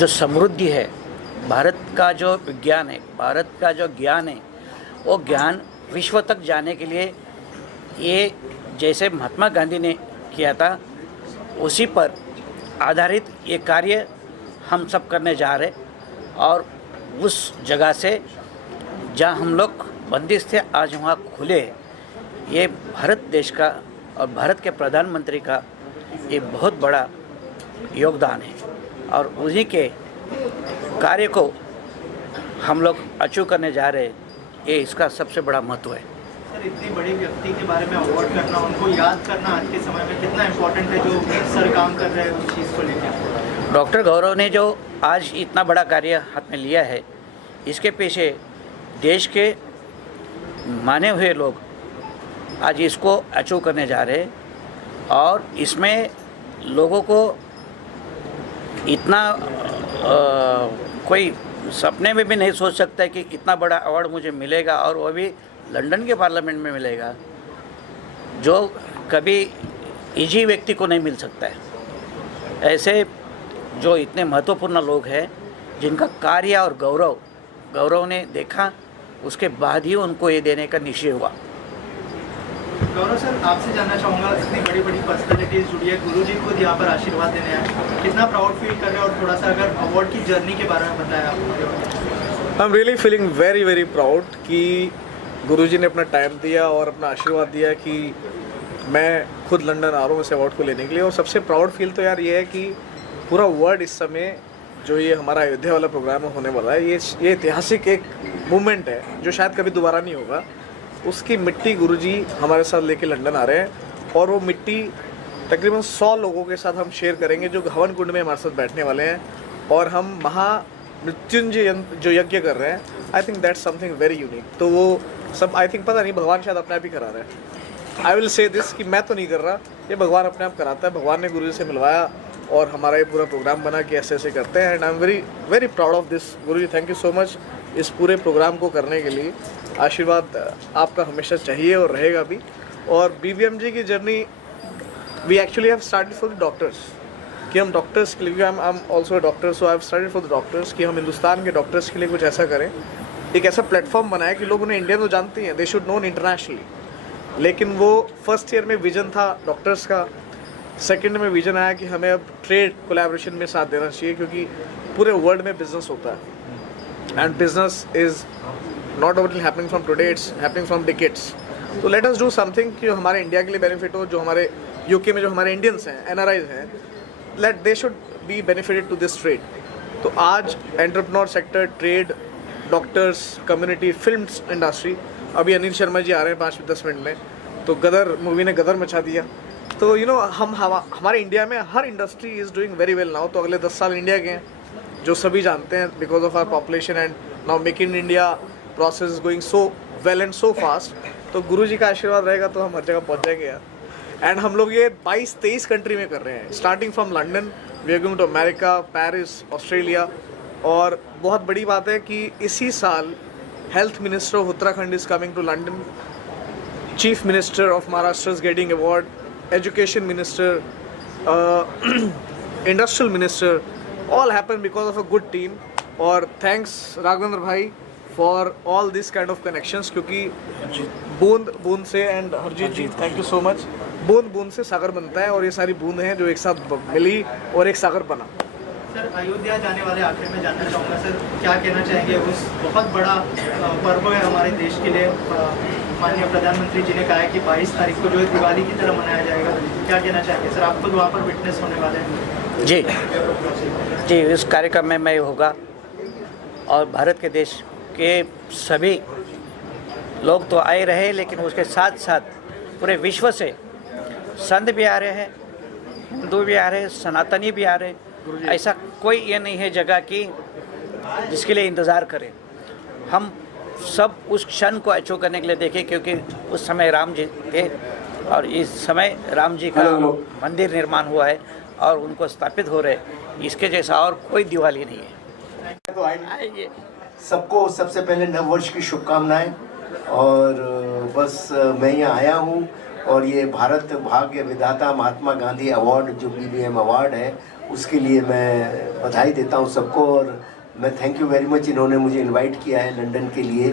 जो समृद्धि है, भारत का जो विज्ञान है, भारत का जो ज्ञान है, वो ज्ञान विश्व तक जाने के लिए ये जैसे महात्मा गांधी ने किया था उसी पर आधारित ये कार्य हम सब करने जा रहे। और उस जगह से जहाँ हम लोग बंदिश थे आज वहाँ खुले। ये भारत देश का और भारत के प्रधानमंत्री का ये बहुत बड़ा योगदान है और उन्हीं के कार्य को हम लोग अचीव करने जा रहे हैं। ये इसका सबसे बड़ा महत्व है। सर, इतनी बड़ी व्यक्ति के बारे में अवार्ड करना, उनको याद करना आज के समय में कितना इम्पोर्टेंट है जो सर काम कर रहे हैं उस चीज़ को लेकर। डॉक्टर गौरव ने जो आज इतना बड़ा कार्य हाथ में लिया है, इसके पीछे देश के माने हुए लोग आज इसको अचीव करने जा रहे हैं और इसमें लोगों को इतना कोई सपने में भी नहीं सोच सकता है कि इतना बड़ा अवार्ड मुझे मिलेगा और वो भी लंदन के पार्लियामेंट में मिलेगा, जो कभी इजी व्यक्ति को नहीं मिल सकता है। ऐसे जो इतने महत्वपूर्ण लोग हैं जिनका कार्य और गौरव ने देखा, उसके बाद ही उनको ये देने का निश्चय हुआ। गौरव सर, आपसे जानना चाहूँगा, इतनी बड़ी बड़ी पर्सनैलिटीज जुड़ी है, गुरुजी खुद यहाँ पर आशीर्वाद देने आए, कितना प्राउड फील कर रहे हैं और थोड़ा सा अगर अवार्ड की जर्नी के बारे में बताया आपको। I am really feeling very very proud कि गुरुजी ने अपना टाइम दिया और अपना आशीर्वाद दिया कि मैं खुद लंदन आ रहा हूँ इस अवार्ड को लेने के लिए। और सबसे प्राउड फील तो यार ये है कि पूरा वर्ल्ड इस समय जो ये हमारा अयोध्या वाला प्रोग्राम होने वाला है, ये ऐतिहासिक एक मूवमेंट है जो शायद कभी दोबारा नहीं होगा। उसकी मिट्टी गुरुजी हमारे साथ लेके लंदन आ रहे हैं और वो मिट्टी तकरीबन 100 लोगों के साथ हम शेयर करेंगे जो हवन कुंड में हमारे साथ बैठने वाले हैं और हम महामृत्युंजय जो यज्ञ कर रहे हैं। I think that's something very unique. तो वो सब आई थिंक पता नहीं भगवान शायद अपने आप ही करा रहे हैं। आई विल से दिस कि मैं तो नहीं कर रहा, ये भगवान अपने आप कराता है। भगवान ने गुरुजी से मिलवाया और हमारा ये पूरा प्रोग्राम बना कि ऐसे ऐसे करते हैं। And I am very very proud of this. Guruji thank you so much इस पूरे प्रोग्राम को करने के लिए। आशीर्वाद आपका हमेशा चाहिए और रहेगा भी। और BBMG की journey we actually have started for the doctors कि हम डॉक्टर्स के लिए, I am also a doctor, so I have started for the doctors कि हम हिंदुस्तान के डॉक्टर्स के लिए कुछ ऐसा करें, एक ऐसा प्लेटफॉर्म बनाए कि लोग उन्हें इंडिया तो जानते हैं, दे शुड नोन इंटरनेशनली। लेकिन वो फर्स्ट ईयर में विजन था डॉक्टर्स का, सेकेंड में विजन आया कि हमें अब ट्रेड कोलैबोरेशन में साथ देना चाहिए क्योंकि पूरे वर्ल्ड में बिजनेस होता है and business is not only happening from today, it's happening from decades. तो लेट अस डू समथिंग कि जो हमारे इंडिया के लिए बेनिफिट हो, जो हमारे UK में जो हमारे इंडियंस हैं, NRIs हैं, let they should be benefited to this trade. तो आज entrepreneur sector, trade, doctors, community, film industry, अभी अनिल शर्मा जी आ रहे हैं 5-10 मिनट में, तो गदर मूवी ने गदर मचा दिया। तो यू नो हमारे इंडिया में हर industry is doing very well now. तो अगले 10 साल इंडिया के हैं जो सभी जानते हैं because of our population and now make in India process going so well and so fast. तो गुरुजी का आशीर्वाद रहेगा तो हम हर जगह पहुंच जाएंगे यार। एंड हम लोग ये 22-23 कंट्री में कर रहे हैं, starting from London, we are going to America, Paris, Australia. और बहुत बड़ी बात है कि इसी साल health minister of Uttarakhand is coming to London, chief minister of Maharashtra is getting award, education minister, industrial minister, all happened because of a good team। और thanks Raghavendra भाई for all this kind of connections, क्योंकि बूंद बूंद से, and Harjeet ji thank you so much, बूंद बूंद से सागर बनता है और ये सारी बूंद हैं जो एक साथ मिली और एक सागर बना। सर, अयोध्या जाने वाले आखिर में जानना चाहूँगा सर, क्या कहना चाहेंगे, उस बहुत बड़ा पर्व है हमारे देश के लिए। माननीय प्रधानमंत्री जी ने कहा है कि 22 तारीख को जो है दिवाली की तरह मनाया जाएगा, क्या कहना चाहेंगे सर? आप खुद वहाँ पर विटनेस होने वाले हैं। जी, इस कार्यक्रम में मैं होगा और भारत के देश के सभी लोग तो आए रहे, लेकिन उसके साथ साथ पूरे विश्व से संत भी आ रहे हैं, हिंदू भी आ रहे हैं, सनातनी भी आ रहे हैं। ऐसा कोई ये नहीं है जगह की जिसके लिए इंतज़ार करें। हम सब उस क्षण को अचीव करने के लिए देखें, क्योंकि उस समय राम जी थे और इस समय राम जी का मंदिर निर्माण हुआ है और उनको स्थापित हो रहे। इसके जैसा और कोई दिवाली नहीं है। तो आइए सबको सबसे पहले नव वर्ष की शुभकामनाएं। और बस मैं यहाँ आया हूँ और ये भारत भाग्य विधाता महात्मा गांधी अवार्ड जो BBM अवार्ड है उसके लिए मैं बधाई देता हूँ सबको। और मैं थैंक यू वेरी मच, इन्होंने मुझे इनवाइट किया है लंदन के लिए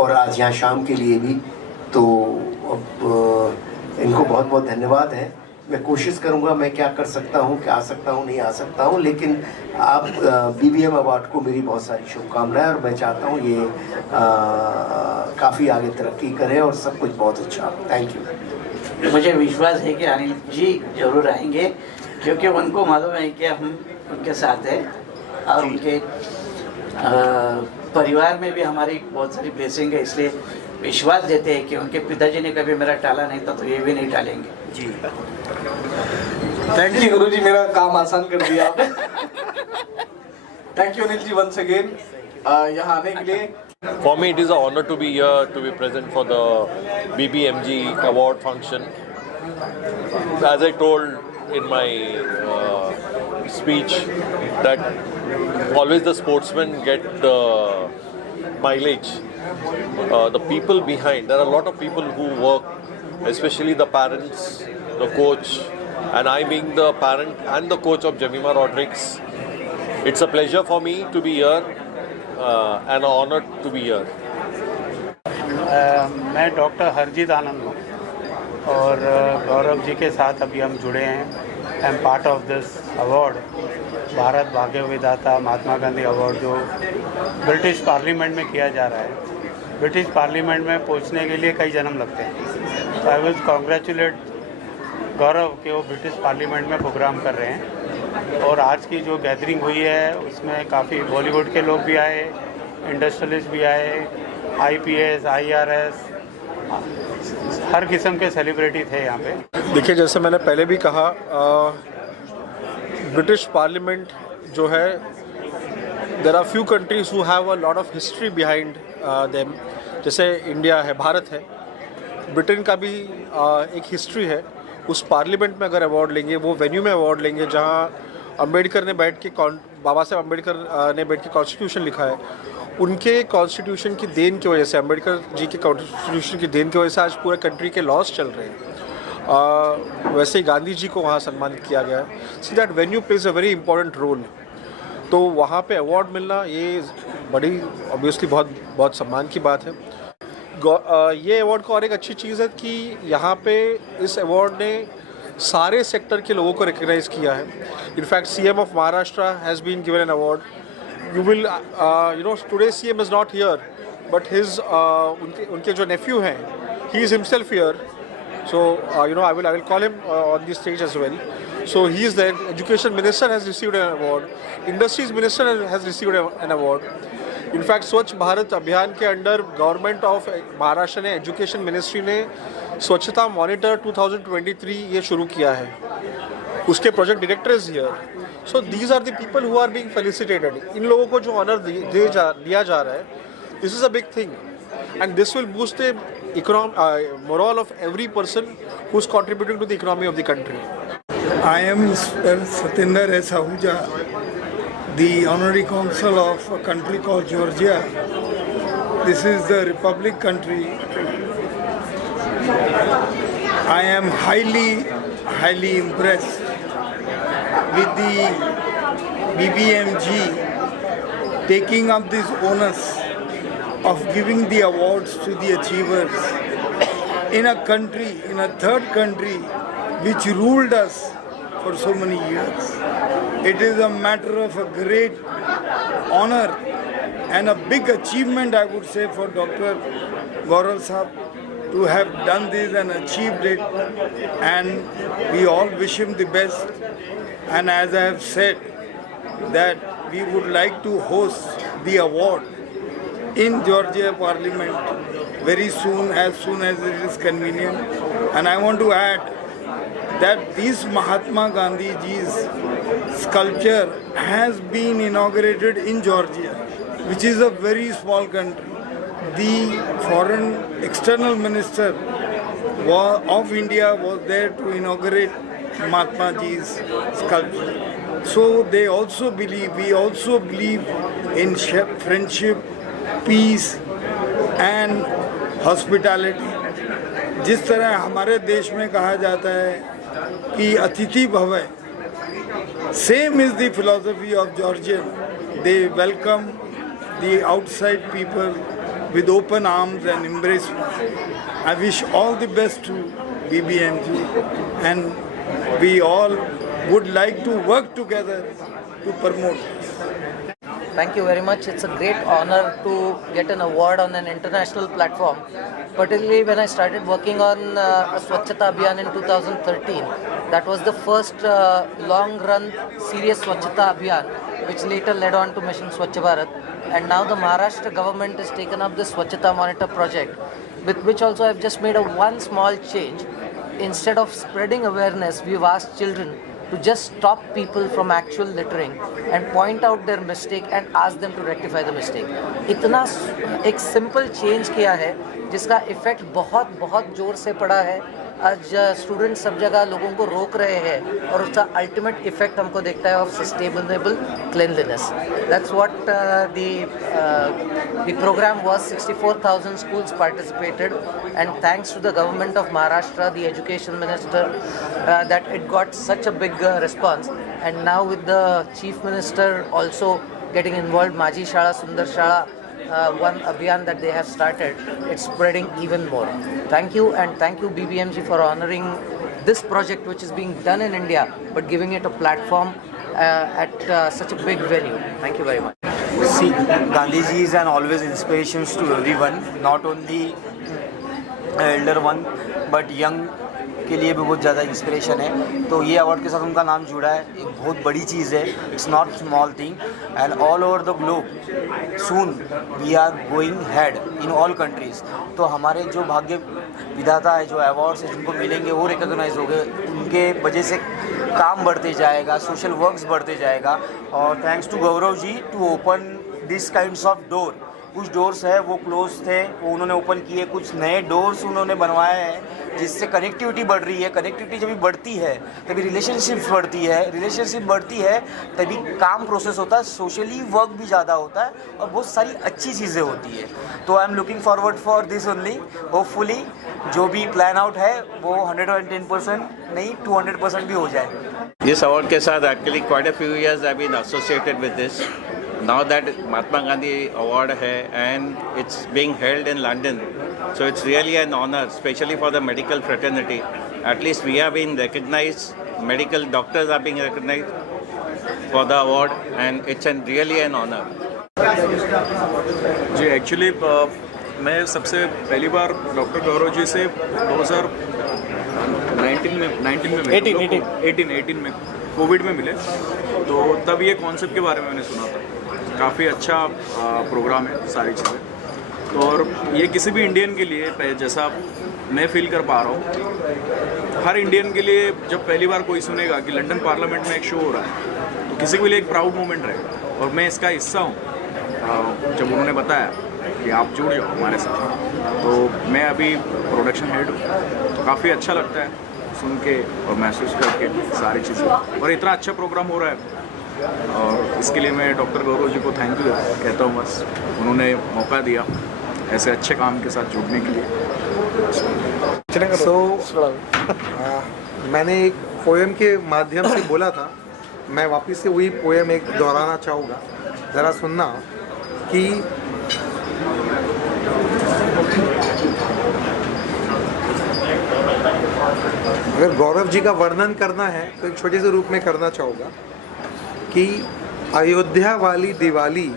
और आज यहाँ शाम के लिए भी, तो अब इनको बहुत बहुत धन्यवाद है। मैं कोशिश करूँगा मैं क्या कर सकता हूँ, क्या आ सकता हूँ, नहीं आ सकता हूँ, लेकिन आप BBM अवार्ड को मेरी बहुत सारी शुभकामनाएं और मैं चाहता हूँ ये काफ़ी आगे तरक्की करे और सब कुछ बहुत अच्छा। Thank you. मुझे विश्वास है कि अनिल जी जरूर आएंगे, क्योंकि उनको मालूम है कि हम उनके साथ हैं और उनके परिवार में भी हमारी बहुत सारी ब्लेसिंग है, इसलिए विश्वास देते हैं कि उनके पिताजी ने कभी मेरा टाला नहीं था तो ये भी नहीं टालेंगे जी। थैंक यू गुरुजी, मेरा काम आसान कर दिया आपने। Thank you Anil ji once again यहाँ आने के लिए। For me, it is an honor to be here, to be present for the BBMG award function. As I told in my speech, that always the sportsmen get the mileage. The people behind, there are a lot of people who work, especially the parents, the coach, and I being the parent and the coach of Jemimah Rodrigues, it's a pleasure for me to be here. And honored to be here. मैं doctor Harjeet आनंद हूँ और गौरव जी के साथ अभी हम जुड़े हैं। I am part of this award, Bharat भाग्य विधाता महात्मा गांधी अवार्ड, जो ब्रिटिश पार्लियामेंट में किया जा रहा है। ब्रिटिश पार्लियामेंट में पहुँचने के लिए कई जन्म लगते हैं, तो आई विल कॉन्ग्रेचुलेट गौरव कि वो ब्रिटिश पार्लियामेंट में प्रोग्राम कर रहे हैं। और आज की जो गैदरिंग हुई है उसमें काफ़ी बॉलीवुड के लोग भी आए, इंडस्ट्रियलिस्ट भी आए, IPS, IRS, हर किस्म के सेलिब्रिटी थे यहाँ पे। देखिए, जैसे मैंने पहले भी कहा, ब्रिटिश पार्लियामेंट जो है, there are few countries who have a lot of history behind them. जैसे इंडिया है, भारत है, ब्रिटेन का भी एक हिस्ट्री है। उस पार्लियामेंट में अगर अवार्ड लेंगे, वो वेन्यू में अवार्ड लेंगे जहाँ अम्बेडकर ने बैठ के बाबा साहब अम्बेडकर ने बैठ के कॉन्स्टिट्यूशन लिखा है, उनके कॉन्स्टिट्यूशन की देन की वजह से, अम्बेडकर जी के कॉन्स्टिट्यूशन की देन की वजह से आज पूरे कंट्री के लॉस चल रहे हैं। वैसे ही गांधी जी को वहाँ सम्मानित किया गया है। See that venue plays a very important role. तो वहाँ पे अवार्ड मिलना ये बड़ी ऑब्वियसली बहुत सम्मान की बात है। ये अवार्ड का और एक अच्छी चीज़ है कि यहाँ पे इस अवार्ड ने सारे सेक्टर के लोगों को रिकग्नाइज़ किया है। In fact CM of Maharashtra has been given an award. You will today CM is not here, but his उनके जो नेफ्यू हैं, ही इज़ हिमसेल्फ हियर, सो I will call him on the stage as well. So he is there. Education Minister has received an award. Industries Minister has received an award. In fact स्वच्छ भारत अभियान के under government of Maharashtra ने, education ministry ने स्वच्छता monitor 2023 ये शुरू किया है। उसके project director is here. So these are the people who are being felicitated. इन लोगों को जो ऑनर दिया जा रहा है, this is a big thing and this will boost the moral of every person who is contributing to the economy of the country. I am Satyendra S. Ahuja, the honorary consul of a country called Georgia. This is the republic country. I am highly impressed with the BBMG taking up this onus of giving the awards to the achievers in a country, in a third country which ruled us for so many years. It is a matter of a great honor and a big achievement, I would say, for Dr. Gaurav Sahab to have done this and achieved it, and we all wish him the best. And as I have said, that we would like to host the award in Georgia Parliament very soon as it is convenient. And I want to add that this Mahatma Gandhi ji's sculpture has been inaugurated in Georgia, which is a very small country. The foreign external minister of India was there to inaugurate Mahatma ji's sculpture. So we also believe in friendship, peace and hospitality. जिस तरह हमारे देश में कहा जाता है कि अतिथि भव Same is the philosophy of Georgian. They welcome the outside people with open arms and embrace. I wish all the best to BBMG, and we all would like to work together to promote this. Thank you very much. It's a great honor to get an award on an international platform, particularly when I started working on a Swachhata Abhiyan in 2013. That was the first long-run serious Swachhata Abhiyan, which later led on to Mission Swachh Bharat. And now the Maharashtra government has taken up the Swachhata Monitor project, with which also I've just made one small change. Instead of spreading awareness, we've asked children to just stop people from actual littering and point out their mistake and ask them to rectify the mistake. इतना एक simple change किया है जिसका effect बहुत बहुत जोर से पड़ा है. आज स्टूडेंट सब जगह लोगों को रोक रहे हैं और उसका अल्टीमेट इफेक्ट हमको देखता है of sustainable cleanliness. That's what the program was. 64,000 schools participated, and thanks to the government of Maharashtra, the education minister, that it got such a big response. And now with the chief minister also getting involved, Maji Shala Sundar Shala, one abhiyan that they have started, it's spreading even more. Thank you, and thank you BBMG for honoring this project which is being done in India but giving it a platform at such a big venue. Thank you very much. See, Gandhiji is an always inspirations to everyone, not only elder one but young के लिए भी बहुत ज़्यादा inspiration है. तो ये award के साथ उनका नाम जुड़ा है, एक बहुत बड़ी चीज़ है. It's not small thing, and all over the globe soon we are going head in all countries. तो हमारे जो भाग्य विधाता है, जो अवार्ड्स है जिनको मिलेंगे वो रिकॉग्नाइज हो गए, उनके वजह से काम बढ़ते जाएगा, सोशल वर्क्स बढ़ते जाएगा. और thanks to Gaurav ji to open this kinds of door. कुछ डोर्स है वो क्लोज थे, वो उन्होंने ओपन किए, कुछ नए डोर्स उन्होंने बनवाए हैं जिससे कनेक्टिविटी बढ़ रही है. कनेक्टिविटी जब भी बढ़ती है तभी रिलेशनशिप्स बढ़ती है, रिलेशनशिप बढ़ती है तभी काम प्रोसेस होता है, सोशली वर्क भी ज़्यादा होता है और बहुत सारी अच्छी चीज़ें होती है. तो I am looking forward for this only. Hopefully जो भी प्लान आउट है वो 110% नहीं 200% भी हो जाए. This award के साथ actually quite a few years I've been associated with this. Now that Mahatma Gandhi award है and it's being held in London, so it's really an honor, especially for the medical fraternity. At least we have been recognized, medical doctors are being recognized for the award, and it's really an honor. जी actually मैं सबसे पहली बार doctor Gaurav ji से 2018 में Covid में मिले. तो तब ये कॉन्सेप्ट के बारे में मैंने सुना था. काफ़ी अच्छा प्रोग्राम है, सारी चीज़ें. तो और ये किसी भी इंडियन के लिए, जैसा मैं फील कर पा रहा हूँ, हर इंडियन के लिए जब पहली बार कोई सुनेगा कि लंदन पार्लियामेंट में एक शो हो रहा है, तो किसी के लिए एक प्राउड मोमेंट रहेगा. और मैं इसका हिस्सा हूँ. जब उन्होंने बताया कि आप जुड़ जाओ हमारे साथ, तो मैं अभी प्रोडक्शन हेड हूँ. तो काफ़ी अच्छा लगता है सुन के और महसूस करके सारी चीज़ें. और इतना अच्छा प्रोग्राम हो रहा है, और इसके लिए मैं डॉक्टर गौरव जी को थैंक यू कहता हूँ. बस उन्होंने मौका दिया ऐसे अच्छे काम के साथ जुड़ने के लिए. मैंने एक पोएम के माध्यम से बोला था, मैं वापस से वही पोएम एक दोहराना चाहूँगा. ज़रा सुनना कि अगर गौरव जी का वर्णन करना है तो एक छोटे से रूप में करना चाहूँगा कि अयोध्या वाली दिवाली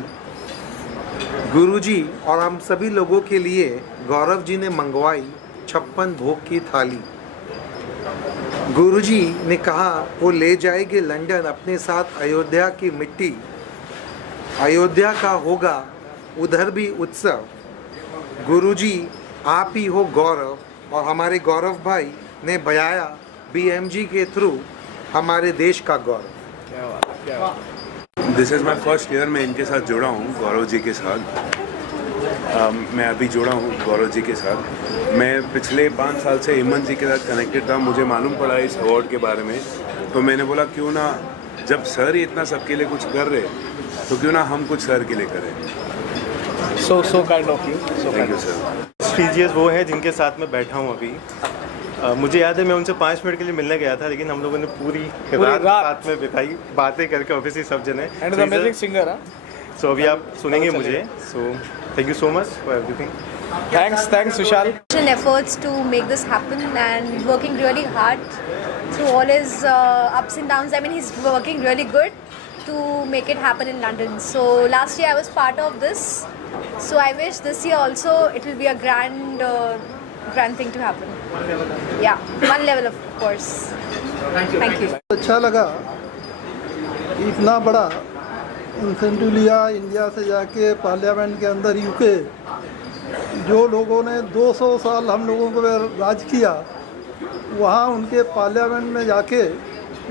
गुरुजी और हम सभी लोगों के लिए गौरव जी ने मंगवाई 56 भोग की थाली. गुरुजी ने कहा वो ले जाएंगे लंदन अपने साथ अयोध्या की मिट्टी. अयोध्या का होगा उधर भी उत्सव. गुरुजी आप ही हो गौरव, और हमारे गौरव भाई ने बयाया बीएमजी के थ्रू हमारे देश का गौरव. This is my first year. मैं इनके साथ जुड़ा हूँ, गौरव जी के साथ. मैं अभी जुड़ा हूँ गौरव जी के साथ. मैं पिछले 5 साल से हेमंत जी के साथ कनेक्टेड था. मुझे मालूम पड़ा इस अवार्ड के बारे में, तो मैंने बोला क्यों ना, जब सर इतना सबके लिए कुछ कर रहे तो क्यों ना हम कुछ सर के लिए करें. So kind of you. Thank you sir. Precious वो है जिनके साथ मैं बैठा हूँ अभी. मुझे याद है मैं उनसे 5 मिनट के लिए मिलने गया था, लेकिन हम लोगों ने पूरी रात साथ में बिताई, बातें करके ऑब्वियसली सब जने। And amazing singer. सो अभी आप सुनेंगे मुझे। So thank you so much for everything. Thanks Vishal. Efforts to make this happen and working really hard through all his ups and downs. I mean, he's working really good to make it happen in London. So last year I was part of this. So I wish this year also it will be a grand thing to happen. Yeah, one level of course. Thank you. अच्छा लगा, इतना बड़ा incentive लिया India से जाके parliament के अंदर UK, जो लोगों ने 200 साल हम लोगों को राज किया, वहाँ उनके पार्लियामेंट में जाके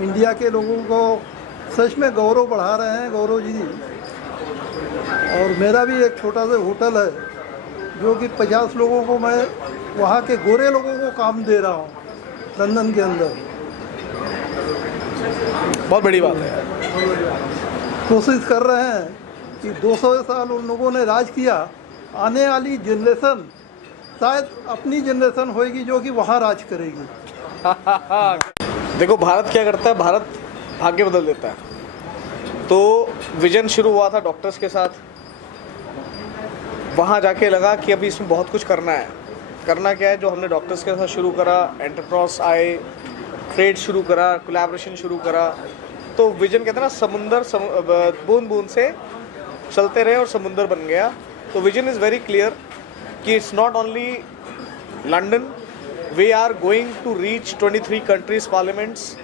इंडिया के लोगों को सच में गौरव बढ़ा रहे हैं गौरव जी। और मेरा भी एक छोटा सा होटल है जो कि 50 लोगों को मैं वहाँ के गोरे लोगों को काम दे रहा हूँ लंदन के अंदर। बहुत बड़ी बात है। कोशिश कर रहे हैं कि 200 साल उन लोगों ने राज किया, आने वाली जनरेशन शायद अपनी जनरेशन होएगी जो कि वहाँ राज करेगी। देखो भारत क्या करता है, भारत भाग्य बदल देता है। तो विजन शुरू हुआ था डॉक्टर्स के साथ, वहाँ जाके लगा कि अभी इसमें बहुत कुछ करना है। करना क्या है, जो हमने डॉक्टर्स के साथ शुरू करा, एंटरप्रेन्योर्स आए, ट्रेड शुरू करा, कोलैबोरेशन शुरू करा। तो विजन कहते हैं ना, समुंदर बूंद बूंद से चलते रहे और समुंदर बन गया। तो विजन इज़ वेरी क्लियर कि it's not only London, we are going to reach 23 countries parliaments.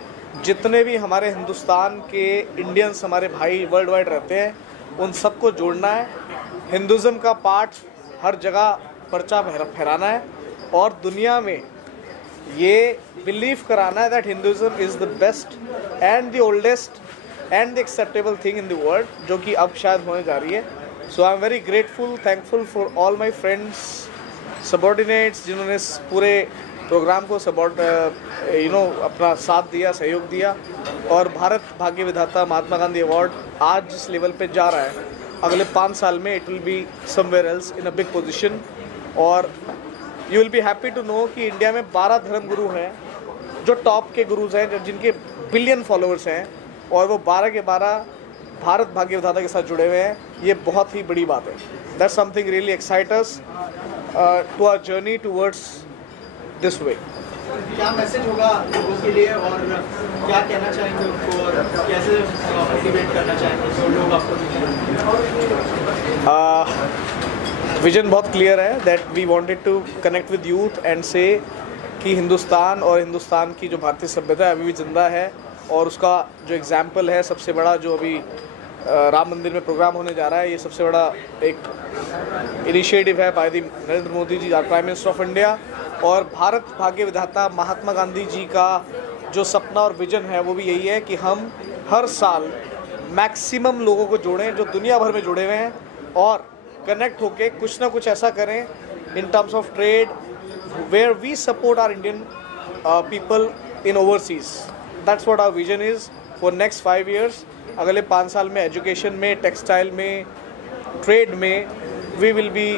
जितने भी हमारे हिंदुस्तान के इंडियंस हमारे भाई वर्ल्ड वाइड रहते हैं, उन सबको जोड़ना है। हिंदुज़म का पार्ट हर जगह पर्चा फहराना है और दुनिया में ये बिलीव कराना है that Hinduism is the best and the oldest and the acceptable thing in the world, जो कि अब शायद होने जा रही है। So I am very grateful, thankful for all my friends, subordinates, जिन्होंने इस पूरे प्रोग्राम को अपना साथ दिया, सहयोग दिया। और भारत भाग्य विधाता महात्मा गांधी अवार्ड आज जिस लेवल पे जा रहा है, अगले 5 साल में it will be somewhere else in a big position. और you will be happy to know कि इंडिया में 12 धर्म गुरु हैं जो टॉप के गुरुज हैं, जिनके बिलियन फॉलोअर्स हैं, और वो 12 के 12 भारत भाग्य विधाता के साथ जुड़े हुए हैं। ये बहुत ही बड़ी बात है। That's something really excite us to our journey towards this way. क्या मैसेज होगा लोगों के लिए और क्या कहना चाहेंगे उनको और कैसे मोटिवेट करना चाहेंगे जो लोग आपको विजन बहुत क्लियर है that we wanted to connect with youth and say कि हिंदुस्तान और हिंदुस्तान की जो भारतीय सभ्यता है अभी भी जिंदा है, और उसका जो एग्जाम्पल है सबसे बड़ा, जो अभी राम मंदिर में प्रोग्राम होने जा रहा है, ये सबसे बड़ा एक इनिशिएटिव है by the Narendra Modi ji, prime minister of India. और भारत भाग्य विधाता महात्मा गांधी जी का जो सपना और विजन है वो भी यही है कि हम हर साल मैक्सिमम लोगों को जोड़ें जो दुनिया भर में जुड़े हुए हैं, और कनेक्ट होके कुछ ना कुछ ऐसा करें in terms of trade where we support our Indian people in overseas. That's what our vision is for next 5 years। अगले 5 साल में एजुकेशन में, टेक्सटाइल में, ट्रेड में we will be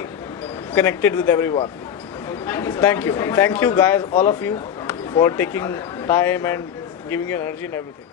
connected with everyone. Thank you guys, all of you, for taking time and giving your energy and everything.